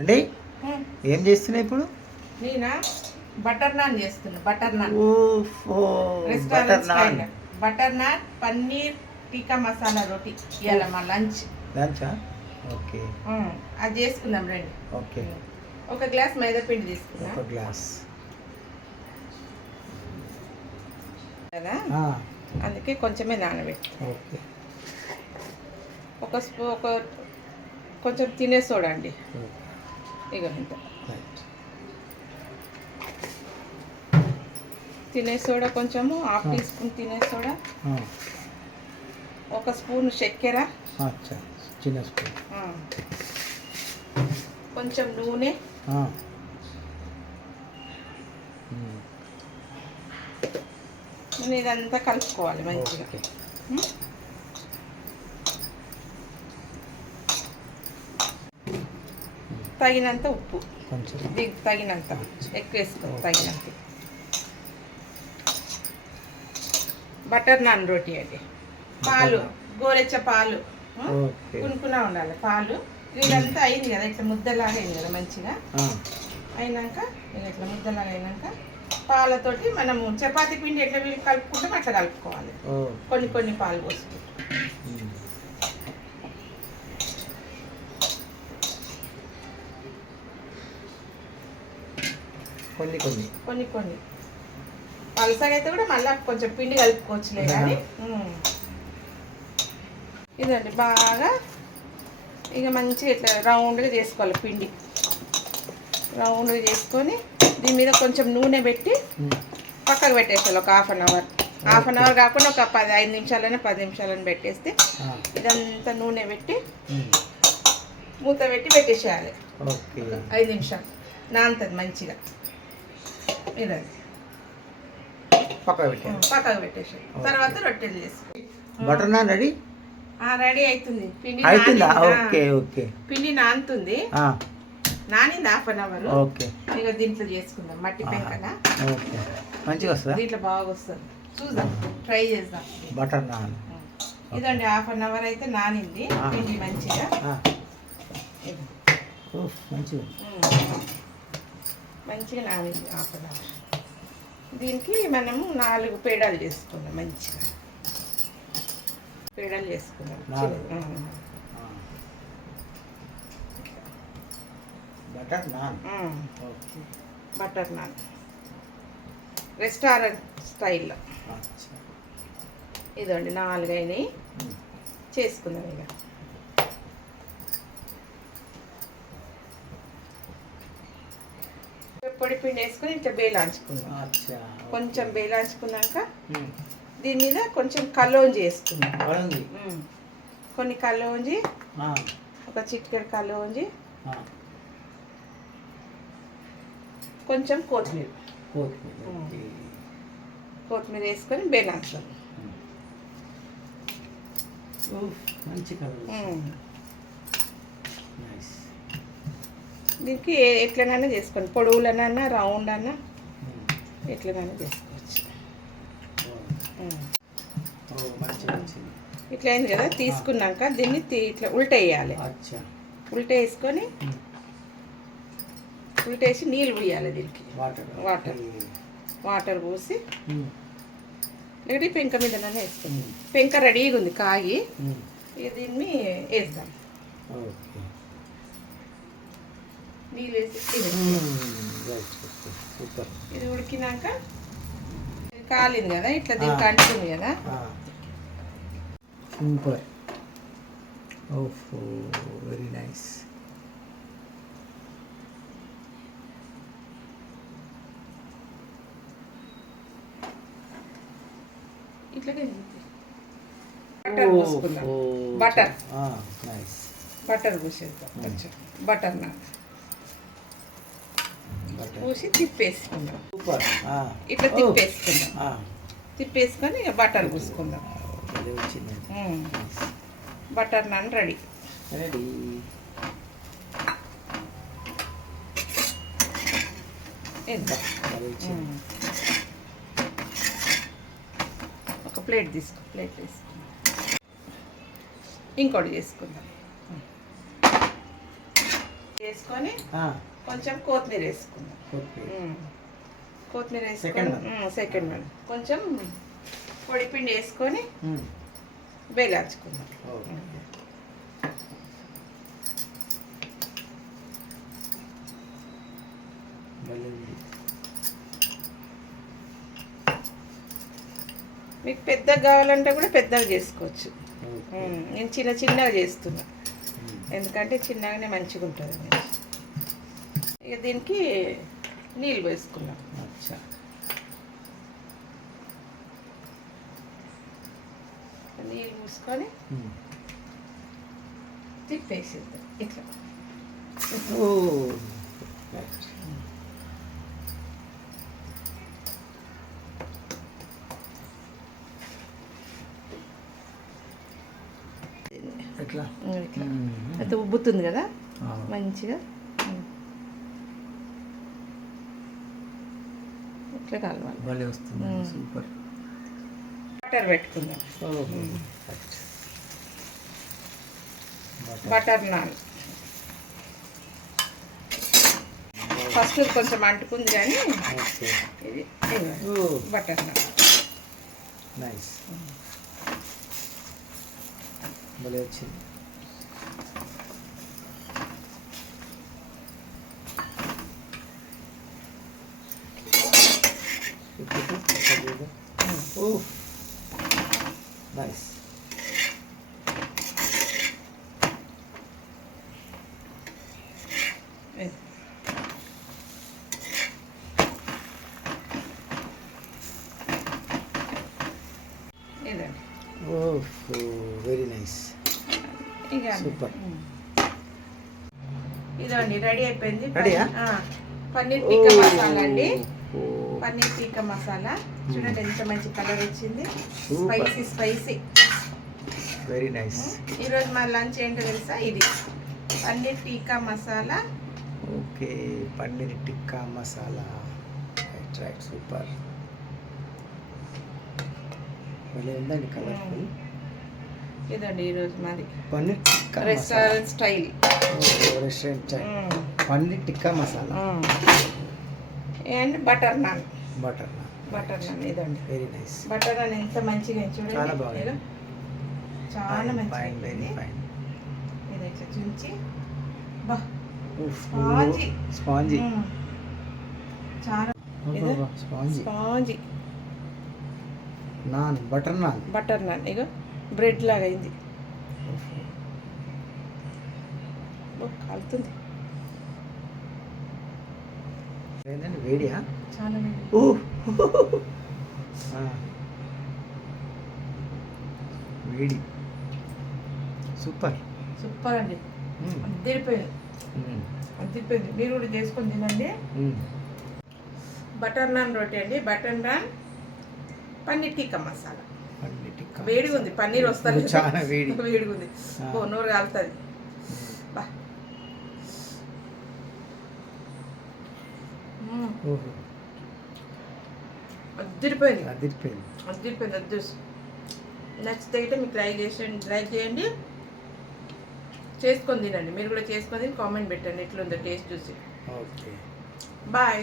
అంటే ఏం చేస్తున్నావు ఇప్పుడు? నేనా బటర్ నాన్ చేస్తున్నా. బటర్ నాన్ ఓహో, బటర్ నాన్. బటర్ నాన్ పన్నీర్ టీకా మసాలా రోటీ ఇవాళ మా లంచ్. లంచా? ఓకే, అది చేసుకుందాం రండి. ఓకే. ఒక గ్లాస్ మైదా పిండి తీసుకున్నా ఒక గ్లాస్ కదా, అందుకే కొంచెమే నానబెట్టి. ఓకే. ఒక కొంచెం తినే సోడా అండి. ఇక ఇంత తినే సోడా, కొంచెము హాఫ్ టీ స్పూన్ తినే సోడా, ఒక స్పూన్ చక్కెర, చిన్న స్పూన్, కొంచెం నూనె, ఇదంతా కలుపుకోవాలి మంచిగా. తగినంత ఉప్పు, తగినంత ఎక్కువ వేసుకో, తగినంత. బటర్ నాన్ రోటీ అండి. పాలు, గోరెచ్చ పాలు కునుకున్నా ఉండాలి పాలు. ఇదంతా అయింది కదా, ఇట్లా ముద్దలాగా అయింది కదా మంచిగా. అయినాక ఇట్లా ముద్దలాగా అయినాక పాలతోటి మనము చపాతీ పిండి ఎట్లా వీళ్ళు కలుపుకుంటాం అట్లా కలుపుకోవాలి. కొన్ని కొన్ని పాలు పోసుకుంటాం. కొన్ని కొన్ని పలసగా అయితే కూడా మళ్ళీ కొంచెం పిండి కలుపుకోవచ్చులే కానీ. ఇదండి బాగా ఇక మంచిగా ఇట్లా రౌండ్గా చేసుకోవాలి పిండి. రౌండ్గా చేసుకొని దీని మీద కొంచెం నూనె పెట్టి పక్కకు పెట్టేసుకోవాలి. ఒక హాఫ్ అన్ అవర్ కాకుండా ఒక 5 నిమిషాలైనా 10 నిమిషాలైనా పెట్టేస్తే ఇదంతా నూనె పెట్టి మూత పెట్టి పెట్టేసేయాలి. 5 నిమిషాలు నానుతుంది మంచిగా. ఇదండి పక్కకు పెట్టేసి తర్వాత రొట్టెలు చేసుకో. బటర్ నాన్ రెడీ రెడీ అవుతుంది. పిండి నానుతుంది. నానింది హాఫ్ అన్ అవర్. ఇక దీంట్లో చేసుకుందాం. మట్టి పెంకన మంచిగా వస్తుంది. దీంట్లో బాగా వస్తుంది. చూద్దాం, ట్రై చేద్దాం. బటర్ నాన్ ఇదండి హాఫ్ అన్ అవర్ అయితే నానింది పిండి మంచిగా. మంచిగా నానింది హాఫ్ అన్ అవర్. దీనికి మనము 4 పేడాలు చేసుకుందాం. మంచిగా పేడాలు చేసుకుందాం. బటర్ నాన్ రెస్టారెంట్ స్టైల్లో. ఇదండి 4 అయినాయి. చేసుకుందాం. ఇక పొడి పిండి వేసుకొని ఇట్లా బేలాంచుకుందాం. కొంచెం బేలాంచుకున్నాక దీని మీద కొంచెం కల్లోంజి వేసుకుందాం. కొన్ని కల్లోంజి, ఒక చిటికెడు కల్లోంజి, కొంచెం కొత్తిమీర వేసుకొని బేలాంచుతాం. దీనికి ఎట్లనైనా చేసుకోండి. పొడవులనైనా రౌండ్ అన్నా ఎట్లనైనా చేసుకోవచ్చు. ఇట్లా అయింది కదా. తీసుకున్నాక దీన్ని ఇట్లా ఉల్టేయాలి. ఉల్టేసుకొని ఉల్టేసి నీళ్ళు పోయాలి. దీనికి వాటర్ పోసి లేకపోతే పెంక మీదనే వేసుకుందాం. పెంక రెడీగా ఉంది కాగి. దీన్ని వేద్దాం. నీళ్ళు వేసి ఇది ఉడికినాక ఇది కాలింది కదా, ఇట్లా దీనికి అంటుంది కదా. సూపర్. ఓహో, వెరీ నైస్. ఇట్లాగే బటర్ పోసుకుందాం. బటర్ పోసేద్దాం. కొంచెం బటర్ నాన్ పూసి తిప్పేసుకుందాం. ఇట్లా తిప్పేసుకుందాం. తిప్పేసుకొని ఇక బటర్ పూసుకుందాం. Butter naan ready. ఒక ప్లేట్ తీసుకుందాం. ఇంకోటి చేసుకుందాం. వేసుకొని ఆ, కొంచెం కొత్తిమీర వేసుకుందాం. కొత్తిమీర. కొత్తిమీర Second వేసుకొని సెకండ్ వన్ కొంచెం పొడి పిండి వేసుకొని ఉమ్. వేలార్చుకుందాం. ఓకే. భలే ఉంది. మీకు పెద్దగా కావాలంటే కూడా పెద్దగా చేసుకోవచ్చు. ఓకే. నేను చిన్నగా చేస్తున్నా, ఉమ్. ఎందుకంటే చిన్నగానే మంచిగా ఉంటుంది. ఇక దీనికి నీళ్ళు వేసుకున్నాం. అచ్చా. నీళ్ళు పూసుకొని ఉమ్. తిప్పేసేద్దాం ఇట్లా. ఓ, రైట్. ఎట్లా? ఇట్లా ఉమ్. అయితే ఉబ్బుతుంది కదా ఆ. మంచిగా. ఇట్లా కలవాలి. భలే వస్తుంది. ఉమ్. సూపర్. బటర్ పెట్టుకుందాం. ఓహో. రైట్. బటర్ నాన్ ఫస్ట్ కొంచెం అంటుకుంది కానీ ఓకే. ఇది ఓ, బటర్ నాన్. నైస్. భలే వచ్చింది. ఓ, నైస్. ఇదండి. ఓహో, వెరీ నైస్. ఇక Super. ఇదండి రెడీ అయిపోయింది. రెడీయా? పన్నీర్ టిక్కా మసాలా అండి. పన్నీర్ టిక్కా మసాలా చూడండి ఎంత మంచి కలర్ వచ్చింది. Super. స్పైసీ. Very nice. ఈరోజు మా లంచ్ ఏంటో తెలుసా? ఇది paneer tikka masala. Okay, paneer tikka masala. Right right, super. భలే ఉందండి కలర్ఫుల్. ఇదండి ఈరోజు మాది paneer tikka restaurant style. Restaurant style paneer tikka masala and butter naan. Butter naan. Butter naan ఇదండి. Very nice. బటర్ నాన్ ఎంత మంచిగా చూడండి. చాలా బాగుంది. ఇలా చాలా మంచిగా ఫైన్, వెరీ ఫైన్. ఇది ఇట్లా చుంచి బా స్పాంజీ. స్పాంజీ. చాలా spongy spongy naan, butter naan. Butter naan. ఇగో బ్రెడ్ లాగా అయింది. కాలుతుంది. ఏంటంటే వేడియా? చాలా ఓ, వేడి. సూపర్. సూపర్ అండి. అదిరిపోయింది. మీరు కూడా చేసుకొని తినండి. బటర్ నాన్ రోటీ అండి. బటర్ నాన్ పన్నీర్ టిక్కా మసాలా. పన్నీర్ టిక్కా వేడిగా ఉంది. పన్నీర్ వస్తుంది. చాలా వేడి. వేడిగా ఉంది. ఓ నోరు కాలుతుంది. బా ఓహో, అదిరిపోయింది. అదిరిపోయింది. అదిరిపోయింది. నచ్చితే అయితే మీకు ట్రై చేయండి, చేసుకొని తినండి. మీరు కూడా చేసుకొని తిని కామెంట్ పెట్టండి ఎట్లుందో టేస్ట్ చూసి. Okay, bye.